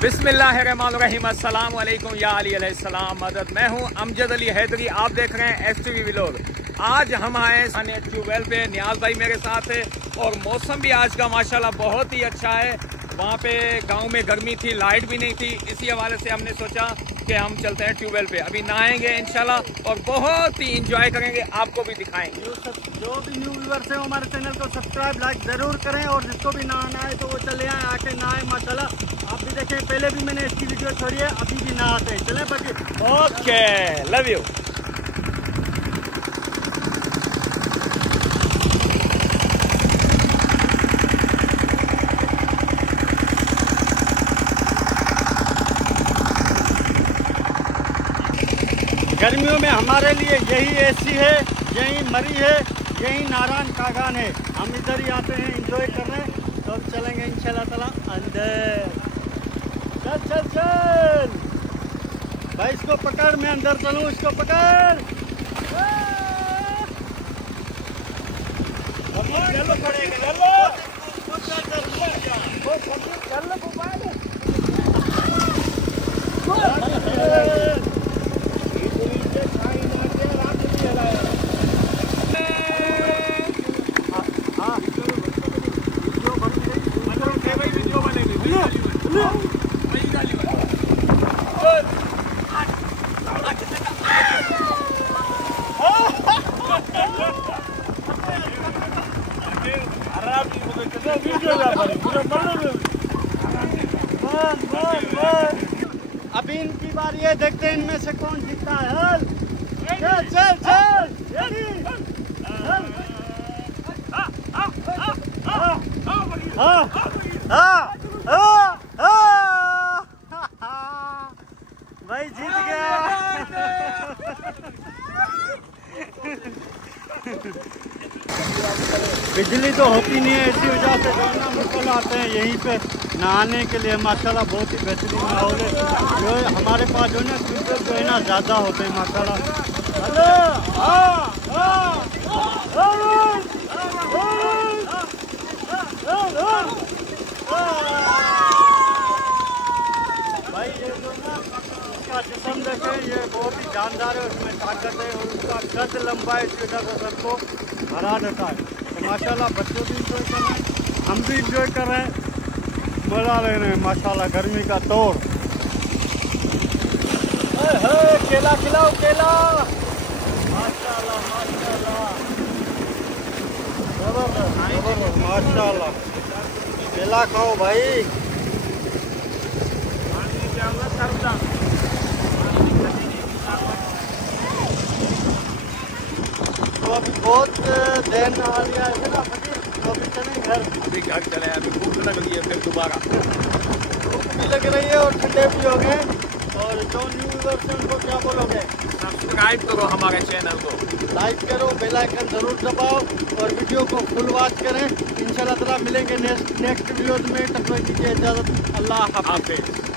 बिस्मिल्लाहिर्रहमानिर्रहीम, अस्सलाम वालेकुम या अली अलैहिस्सलाम मदद। मैं हूं अमजद अली हैदरी, आप देख रहे हैं एसटीवी व्लॉग। आज हम आए ट्यूबवेल पे, नियाज भाई मेरे साथ है और मौसम भी आज का माशाल्लाह बहुत ही अच्छा है। वहाँ पे गांव में गर्मी थी, लाइट भी नहीं थी, इसी हवाले से हमने सोचा कि हम चलते हैं ट्यूबवेल पे। अभी नहाएंगे इंशाल्लाह और बहुत ही इंजॉय करेंगे, आपको भी दिखाएंगे। जो भी न्यू व्यूअर्स है हमारे चैनल को सब्सक्राइब लाइक जरूर करें और जिसको भी नहाना है तो वो चले आए, आके नहाए। माशाल्लाह आप भी देखें, पहले भी मैंने इसकी वीडियो छोड़ी है, अभी भी नहाते हैं। चले बाकी ओके, लव यू। गर्मियों में हमारे लिए यही एसी है, यही मरी है, यही नारायण कागान है। हम इधर ही आते हैं एंजॉय करने। तो अब चलेंगे इंशाल्लाह ताला अंदर। चल चल चल भाई, इसको पकड़, मैं अंदर चलूं, इसको पकड़। चलो पड़ेगा, अभी इनकी बारी है, देखते हैं इनमें से कौन जीतता है। चल चल चल भाई जीत गया। बिजली तो होती नहीं है, इसी वजह से दोनों मुश्किल आते हैं यहीं पे नहाने के लिए। माशाल्लाह बहुत ही बेहतरीन माहौल है। जो हमारे पास जो ना ट्यूबवेल जो है ना ज़्यादा होते हैं माशाल्लाह। भाई ये जो ना इसका जिस्म देखें, ये बहुत ही जानदार है, उसमें ताकत है और उसका कद लंबा है, इस वजह से सबको हरा देता है। तो माशाल्लाह बच्चों भी इंजॉय कर रहे हैं, हम भी इंजॉय कर रहे हैं, मजा ले रहे हैं माशाल्लाह गर्मी का तोड़। केला खिलाओ, केला। माशाल्लाह माशाल्लाह जबरदस्त माशाल्लाह, केला खाओ भाई। तो अभी बहुत देर नहा लिया है ना, तो अभी चलें घर। अभी घर चले, अभी भूख लग रही है, फिर दोबारा भूख भी लग रही है और ठंडे भी हो गए। और जो न्यू व्यूअर्स हैं उनको क्या बोलोगे? सब्सक्राइब करो हमारे चैनल को, लाइक करो, बेल आइकन जरूर दबाओ और वीडियो को फुल वॉच करें। इंशाल्लाह ताला मिलेंगे नेक्स्ट वीडियोज में। तब तक दीजिए इजाज़त, अल्लाह हाफ़िज़।